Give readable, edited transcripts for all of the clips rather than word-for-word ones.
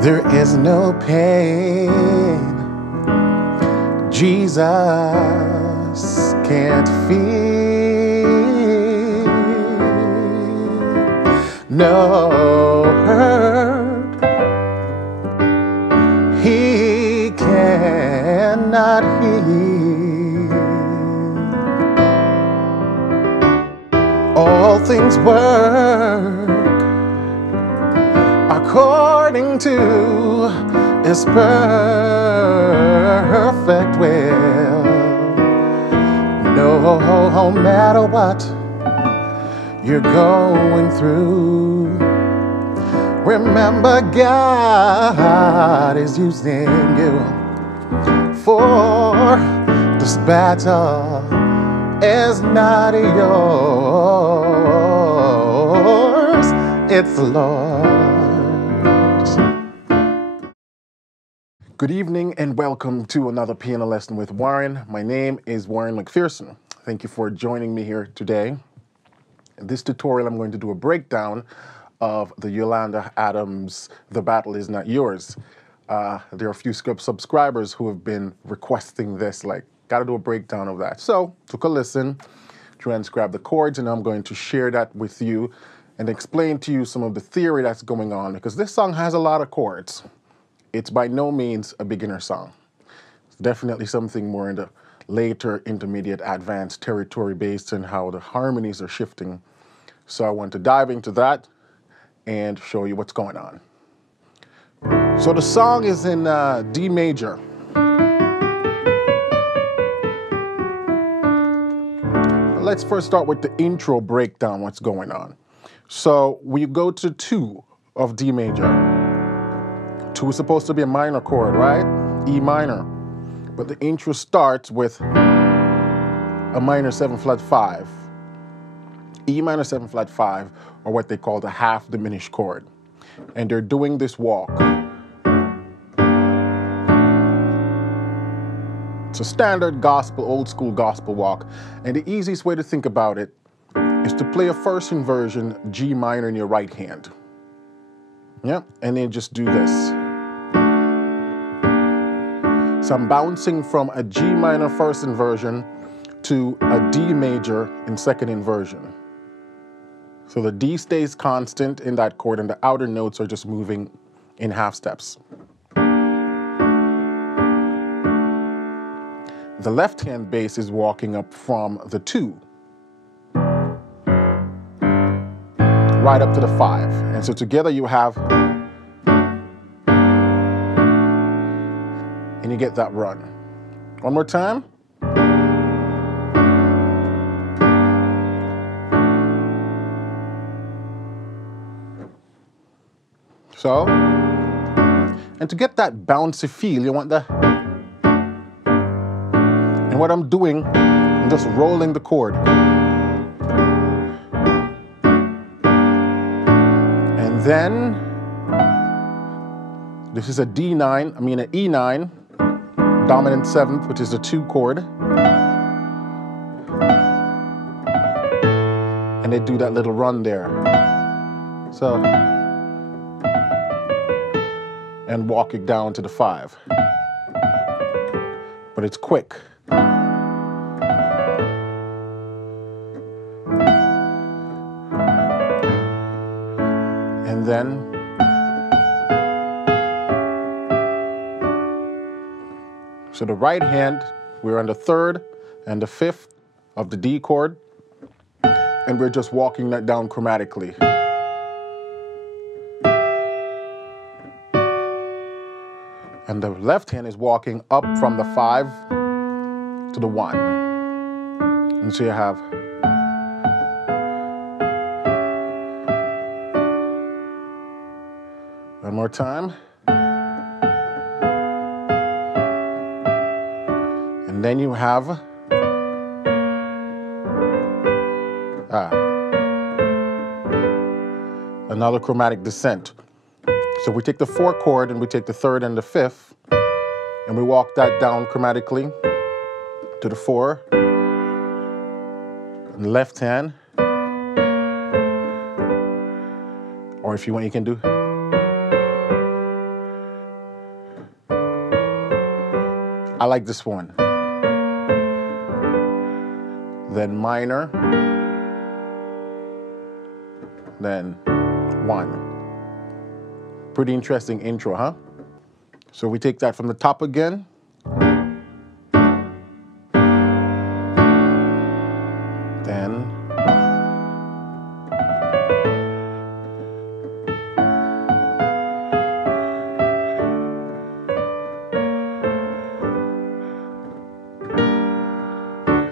There is no pain Jesus can't feel, no hurt He cannot heal. All things work according to His perfect will. No matter what you're going through, remember God is using you, for this battle is not yours, it's the Lord's. Good evening and welcome to another piano lesson with Warren. My name is Warren McPherson. Thank you for joining me here today. In this tutorial, I'm going to do a breakdown of the Yolanda Adams The Battle Is Not Yours. There are a few subscribers who have been requesting this, like, gotta do a breakdown of that. So, took a listen, transcribed the chords, and I'm going to share that with you and explain to you some of the theory that's going on, because this song has a lot of chords. It's by no means a beginner song. It's definitely something more in the later, intermediate, advanced territory based on how the harmonies are shifting. So I want to dive into that and show you what's going on. So the song is in D major. Let's first start with the intro breakdown, what's going on. So we go to 2 of D major. 2 is supposed to be a minor chord, right? E minor. But the intro starts with a minor 7 flat 5. E minor 7 flat 5, or what they call the half diminished chord. And they're doing this walk. It's a standard gospel, old school gospel walk. And the easiest way to think about it is to play a first inversion G minor in your right hand. Yeah, and then just do this. So I'm bouncing from a G minor first inversion to a D major in second inversion. So the D stays constant in that chord and the outer notes are just moving in half steps. The left hand bass is walking up from the 2 right up to the 5. And so together you have, and you get that run. One more time. So, and to get that bouncy feel, you want the, and what I'm doing, I'm just rolling the chord. And then, this is a D9, an E9, dominant 7th, which is a 2 chord. And they do that little run there. So, and walk it down to the 5. But it's quick. And then, so the right hand, we're on the 3rd and the 5th of the D chord, and we're just walking that down chromatically. And the left hand is walking up from the 5 to the 1. And so you have, one more time. And then you have another chromatic descent. So we take the 4 chord and we take the 3rd and the 5th, and we walk that down chromatically to the 4, and the left hand, or if you want, you can do, I like this one. Then minor, then 1. Pretty interesting intro, huh? So we take that from the top again.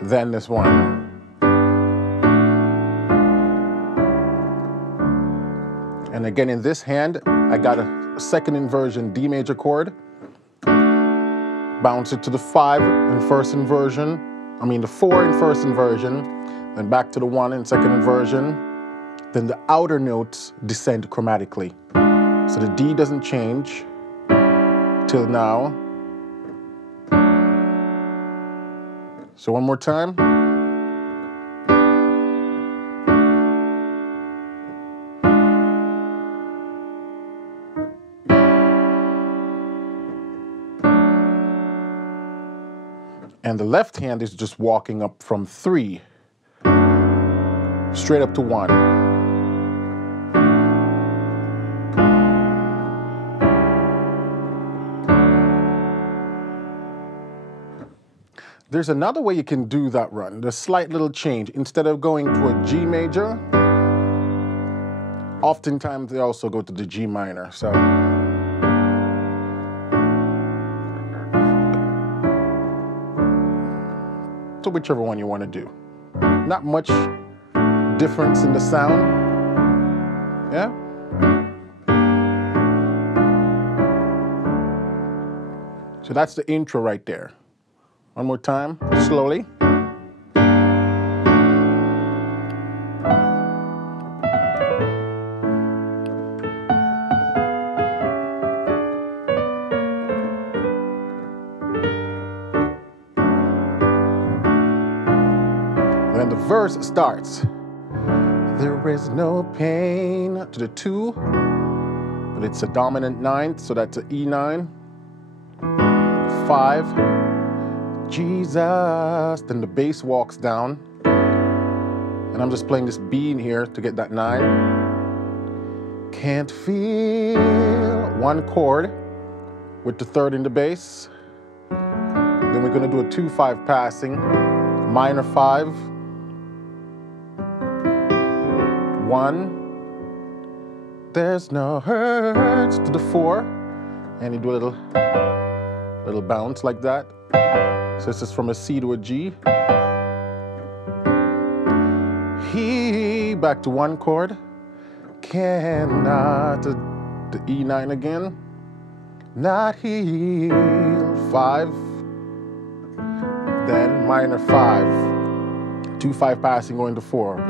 Then this one. And again, in this hand, I got a second inversion D major chord. Bounce it to the 5 in first inversion. I mean the 4 in first inversion. Then back to the 1 in second inversion. Then the outer notes descend chromatically. So the D doesn't change till now. So one more time. And the left hand is just walking up from 3, straight up to 1. There's another way you can do that run. There's a slight little change. Instead of going to a G major, oftentimes they also go to the G minor. So whichever one you want to do. Not much difference in the sound. Yeah? So that's the intro right there. One more time, slowly. And the verse starts. There is no pain to the 2, but it's a dominant 9th, so that's an E9. 5, Jesus, then the bass walks down. And I'm just playing this B in here to get that 9. Can't feel 1 chord with the 3rd in the bass. Then we're gonna do a 2-5 passing, minor 5. 1, there's no hurts to the 4, and you do a little bounce like that. So this is from a C to a G. He, back to 1 chord, cannot, the E9 again, not heal, 5, then minor 5, 2-5 passing going to 4.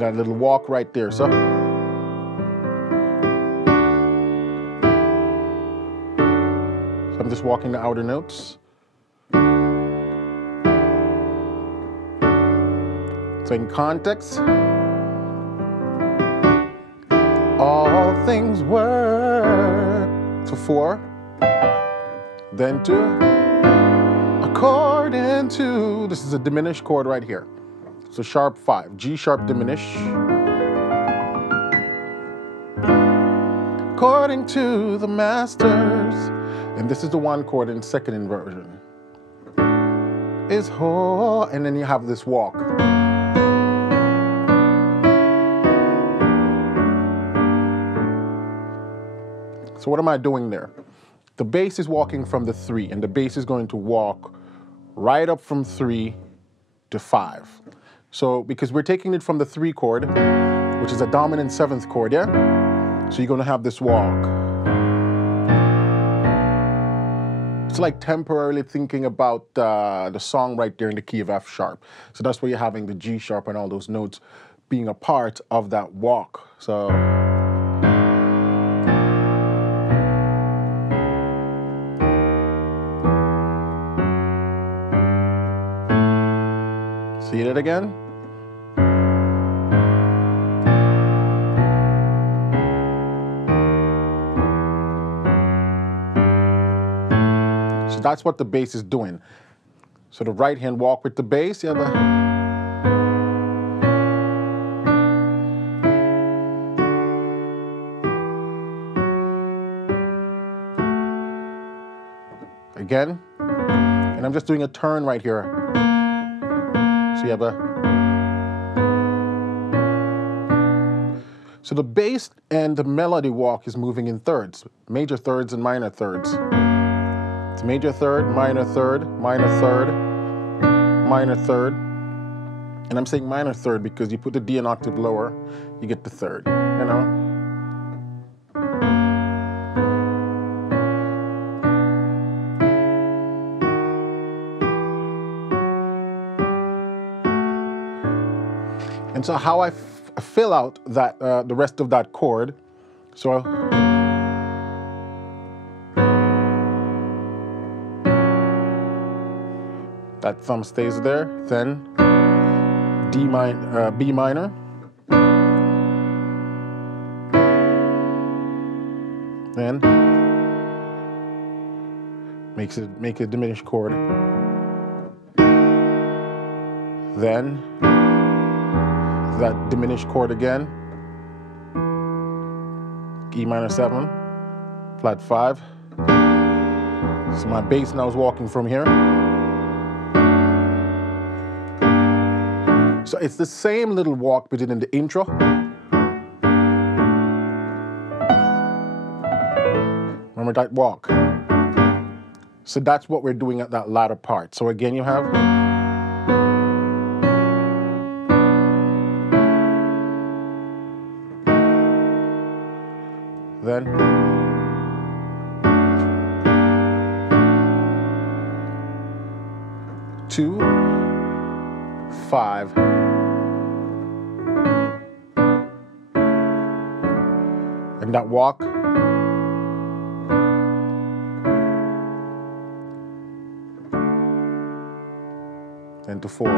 Got a little walk right there, so I'm just walking the outer notes. So in context, all things work to 4, then to according to, this is a diminished chord right here. So sharp 5, G sharp diminish. According to the masters. And this is the 1 chord in second inversion. Is whole, and then you have this walk. So what am I doing there? The bass is walking from the 3, and the bass is going to walk right up from 3 to 5. So, because we're taking it from the 3 chord, which is a dominant 7th chord, yeah? So you're gonna have this walk. It's like temporarily thinking about the song right there in the key of F sharp. So that's where you're having the G sharp and all those notes being a part of that walk. So. See that again? So that's what the bass is doing. So the right hand walk with the bass, you have a... Again, and I'm just doing a turn right here. So you have a... So the bass and the melody walk is moving in thirds, major thirds and minor thirds. It's major third, minor third, minor third, minor third. And I'm saying minor third because you put the D an octave lower, you get the third, you know? And so how I fill out that the rest of that chord, so that thumb stays there, then B minor, then make a diminished chord, then that diminished chord again, E minor 7, flat 5. So my bass now is walking from here. So it's the same little walk we did in the intro. Remember that walk? So that's what we're doing at that latter part. So again, you have... Then 2, 5, and that walk, and to 4.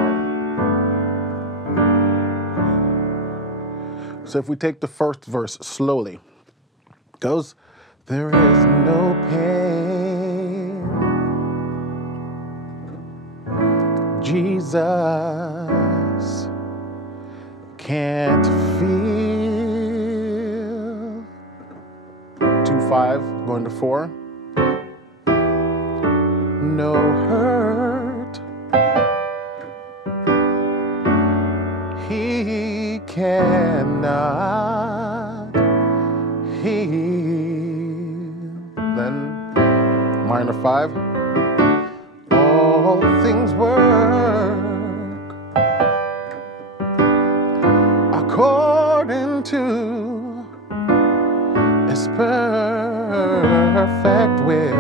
So if we take the first verse slowly, it goes, there is no pain Jesus can't feel. 2, 5, going to 4. No hurt he cannot heal. Then minor 5. All things work according to His perfect will.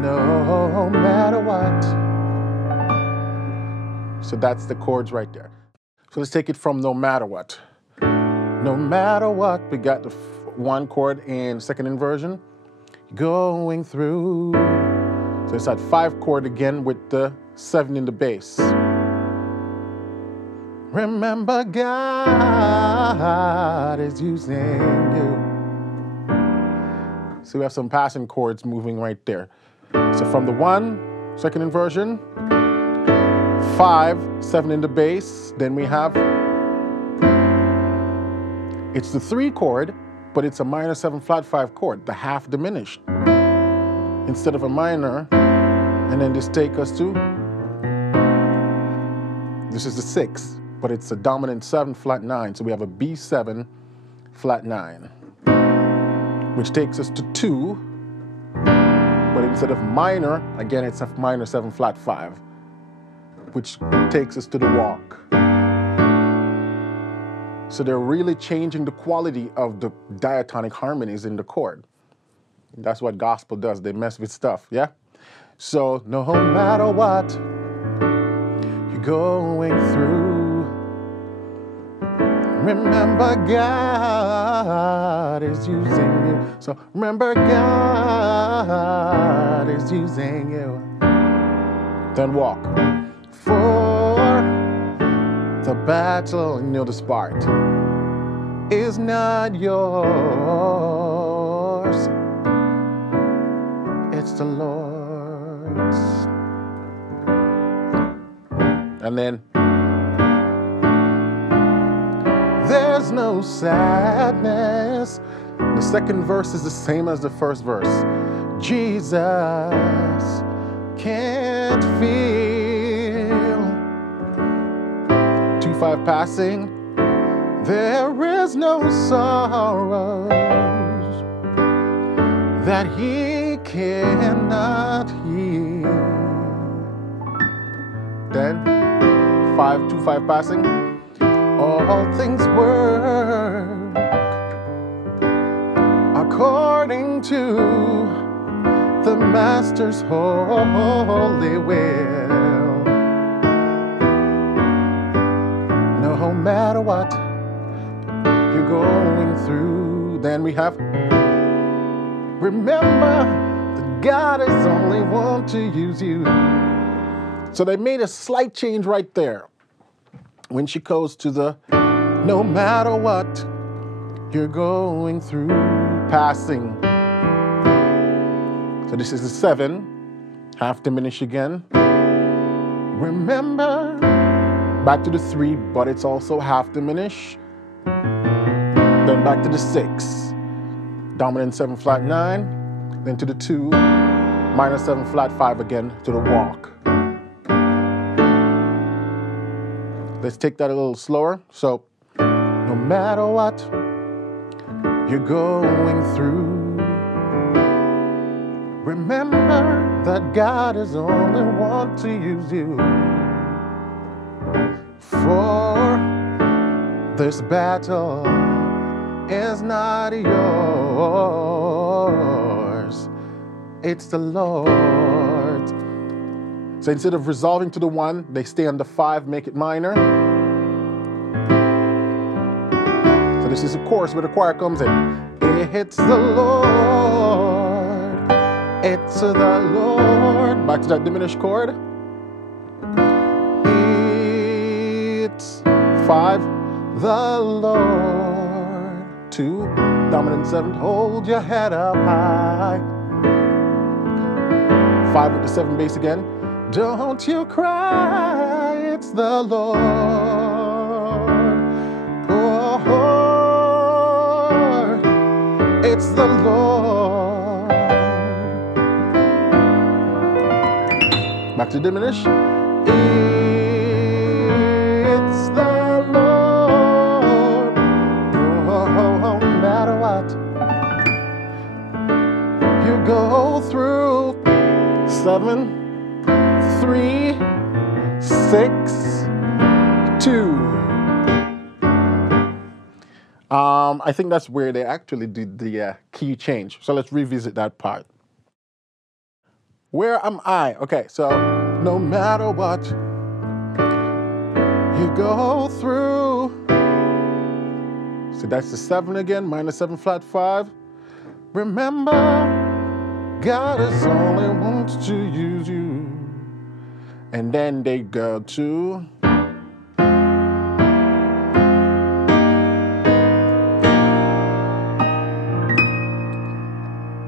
No matter what. So that's the chords right there. So let's take it from no matter what. No matter what, we got the 1 chord in second inversion. Going through. So it's that 5 chord again with the 7 in the bass. Remember, God is using you. So we have some passing chords moving right there. So from the 1, second inversion, 5, 7 in the bass, then we have, it's the 3 chord, but it's a minor 7 flat 5 chord, the half diminished. Instead of a minor, and then this take us to, this is the 6, but it's a dominant 7 flat 9, so we have a B7 flat 9, which takes us to 2, but instead of minor, again it's a minor 7 flat 5, which takes us to the walk. So they're really changing the quality of the diatonic harmonies in the chord. That's what gospel does. They mess with stuff, yeah? So no matter what you're going through, remember God is using you. So remember God is using you. Then walk. For the battle, you know the part, is not yours, the Lord's. And then, there's no sadness. The second verse is the same as the first verse. Jesus can't feel. 2-5 passing. There is no sorrows that he cannot heal. Then 2-5 passing. All things work according to the Master's holy will. No matter what you're going through, then we have, remember that God is only want to use you. So they made a slight change right there when she goes to the no matter what you're going through, passing. So this is the 7, half diminished again. Remember, back to the 3, but it's also half diminished. Then back to the 6, dominant 7 flat 9, then to the 2, minor 7 flat 5 again to the walk. Let's take that a little slower. So, no matter what you're going through, remember that God is only want to use you. For this battle is not yours, it's the Lord's. So instead of resolving to the 1, they stay on the 5, make it minor. So this is a chorus where the choir comes in. It's the Lord, it's the Lord. Back to that diminished chord. It's 5, the Lord. 2, dominant 7, hold your head up high. 5 with the 7 bass again. Don't you cry, it's the Lord. Oh, it's the Lord. Back to diminish. It's the Lord. Oh, no matter what you go through. 7, 3, 6, 2. I think that's where they actually did the key change. So let's revisit that part. Where am I? Okay, so no matter what you go through. So that's the 7 again, minor 7 flat 5. Remember, God is only wants to use you. And then they go to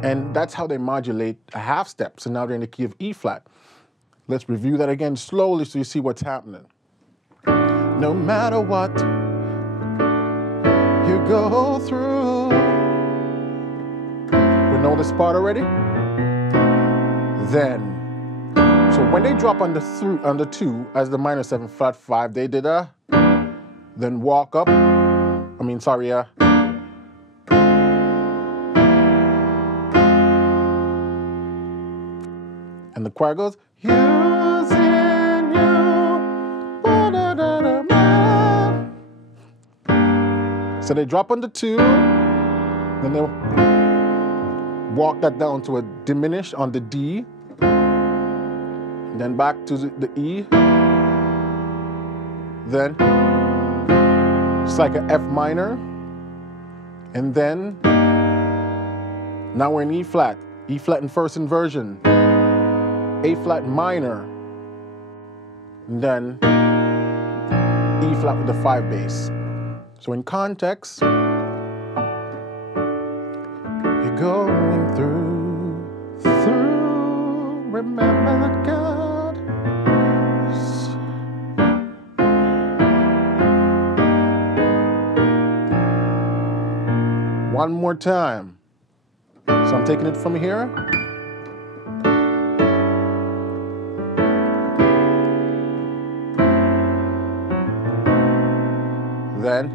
and that's how they modulate a half step. So now they're in the key of E flat. Let's review that again slowly so you see what's happening. No matter what you go through. We know this part already? Then. So when they drop on the 2 as the minor 7 flat 5, they did a, then walk up, and the choir goes, using you, so they drop on the 2, then they walk that down to a diminish on the D, then back to the E, then it's like an F minor, and then now we're in E flat in first inversion, A flat minor, and then E flat with the 5 bass. So in context, you're going through. Remember that God. One more time. So I'm taking it from here. Then,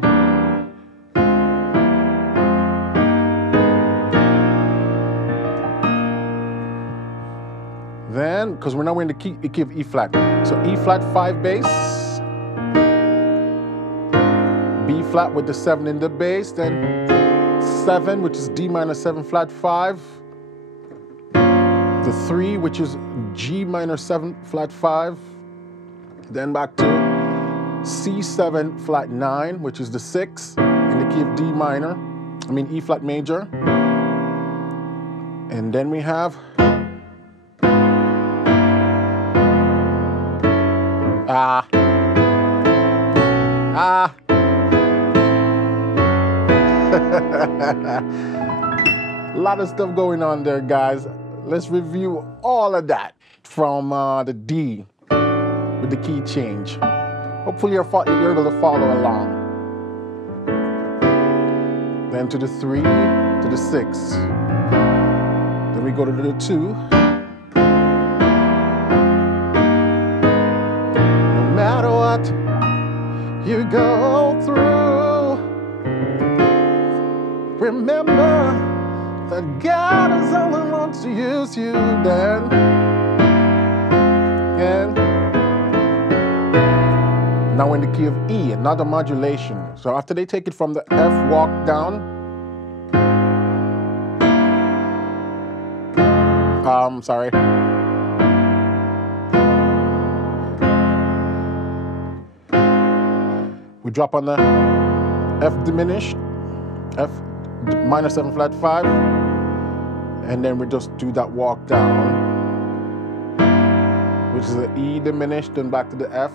because we're now in the key of E flat. So E flat 5 bass, B flat with the 7 in the bass, then 7, which is D minor 7 flat 5, the 3, which is G minor 7 flat 5, then back to C7 flat 9, which is the 6 in the key of D minor, E flat major. And then we have a lot of stuff going on there, guys. Let's review all of that from the D with the key change. Hopefully you're able to follow along. Then to the 3, to the 6. Then we go to the 2. No matter what you go through, remember that God is only wants to use you then. And now in the key of E, another modulation. So after they take it from the F walk down, sorry. We drop on the F diminished, F minor 7 flat 5, and then we just do that walk down, which is the E diminished, then back to the F.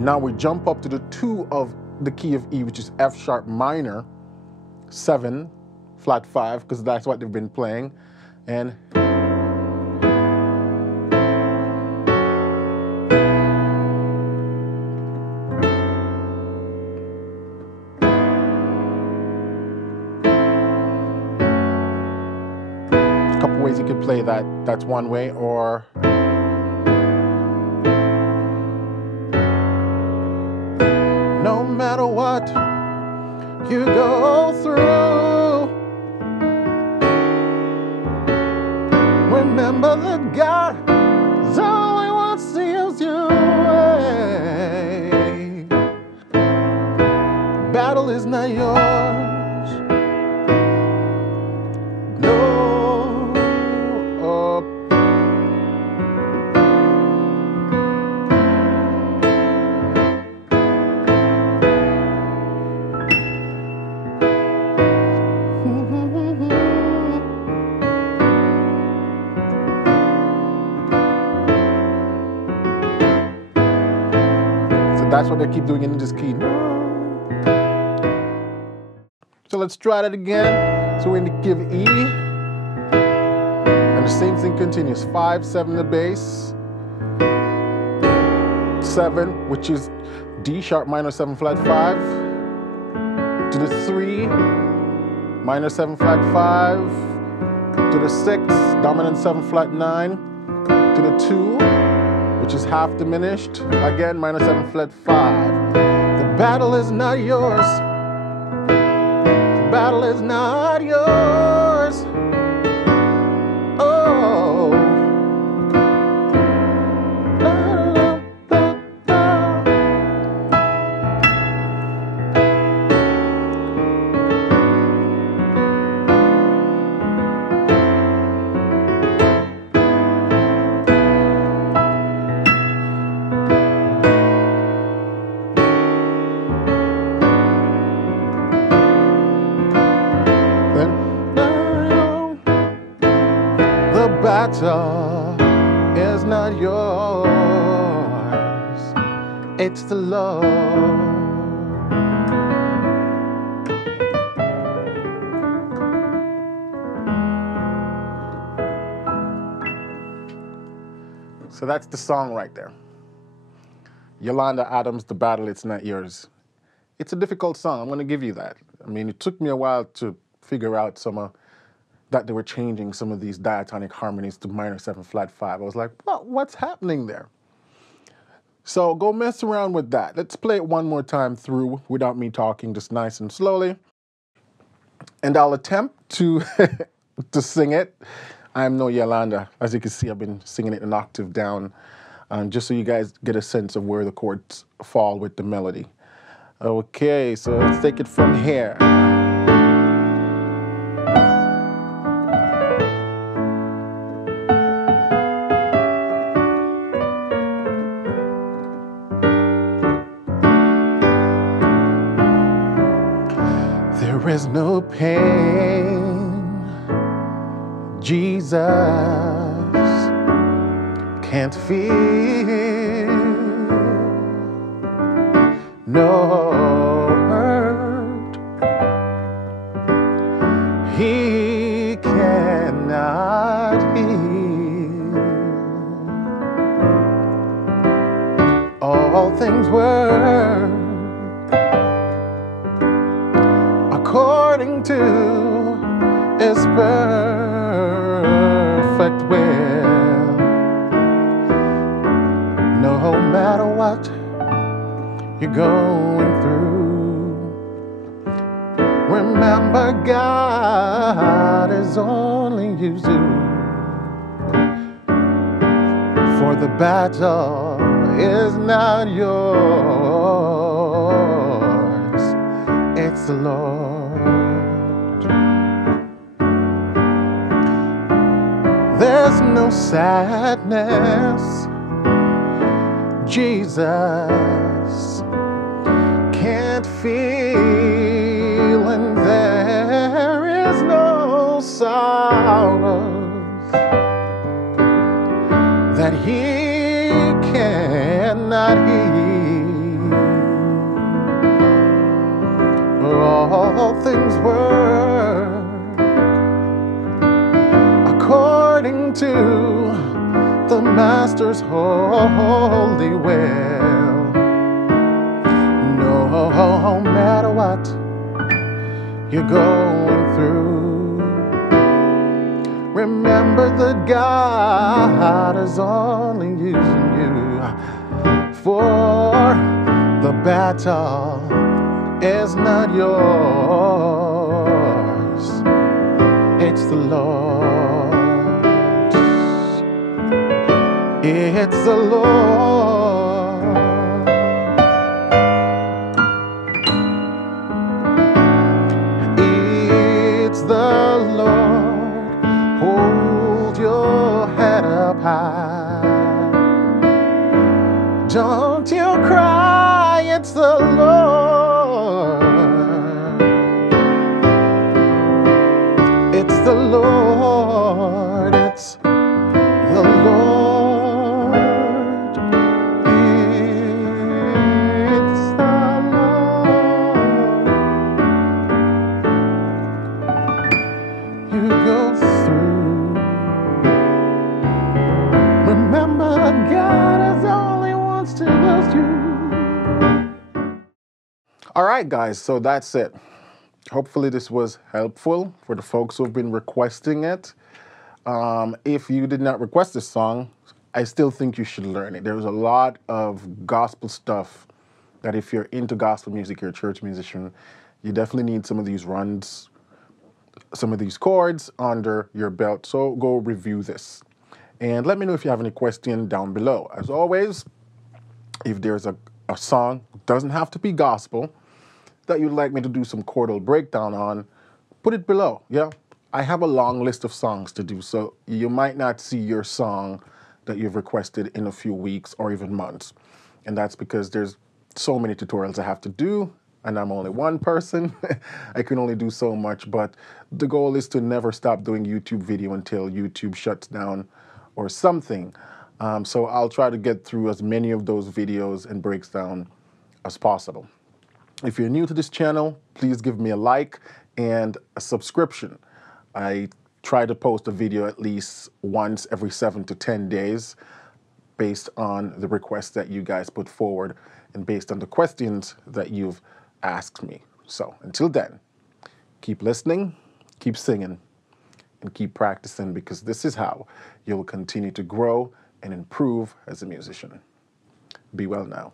Now we jump up to the 2 of the key of E, which is F sharp minor 7 flat 5, because that's what they've been playing. And a couple ways you could play that. That's one way, or no matter what you go through, remember that God only wants to use you. Battle is not yours. No. That's what they keep doing in this key. So let's try that again. So we're in the key of E, and the same thing continues. 5, 7 the bass, 7, which is D sharp minor 7 flat 5, to the 3, minor 7 flat 5, to the 6, dominant 7 flat 9, to the 2, which is half diminished, again, minor 7 flat 5. The battle is not yours. The battle is not yours. Oh. The battle is not yours, it's the Lord. So that's the song right there. Yolanda Adams, The Battle, It's Not Yours. It's a difficult song, I'm going to give you that. I mean, it took me a while to figure out that they were changing some of these diatonic harmonies to minor 7 flat 5. I was like, what's happening there? So go mess around with that. Let's play it one more time through without me talking, just nice and slowly. And I'll attempt to, to sing it. I'm no Yolanda. As you can see, I've been singing it an octave down, just so you guys get a sense of where the chords fall with the melody. Okay, so let's take it from here. There is no pain Jesus can't feel, no hurt He cannot heal. All things work according to His perfect will. No matter what you're going through, remember God is only used you. For the battle is not yours, it's the Lord. There's no sadness Jesus can't feel, and there is no sorrows that He cannot heal. All things work according to the Master's holy will. No matter what you're going through, remember that God is only using you. For the battle is not yours, it's the Lord's. It's the Lord. It's the Lord. Hold your head up high. Don't you cry, it's the Lord. It's the Lord. It's the Lord. All right, guys, so that's it. Hopefully this was helpful for the folks who've been requesting it. If you did not request this song, I still think you should learn it. There's a lot of gospel stuff that if you're into gospel music, you're a church musician, you definitely need some of these runs, some of these chords under your belt. So go review this. And let me know if you have any question down below. As always, if there's a song, doesn't have to be gospel, that you'd like me to do some chordal breakdown on, put it below. Yeah, I have a long list of songs to do, so you might not see your song that you've requested in a few weeks or even months. And that's because there's so many tutorials I have to do, and I'm only one person. I can only do so much, but the goal is to never stop doing YouTube video until YouTube shuts down or something. So I'll try to get through as many of those videos and breaks down as possible. If you're new to this channel, please give me a like and a subscription. I try to post a video at least once every 7 to 10 days. based on the requests that you guys put forward and based on the questions that you've asked me. So until then, keep listening, keep singing, and keep practicing, because this is how you'll continue to grow and improve as a musician. Be well now.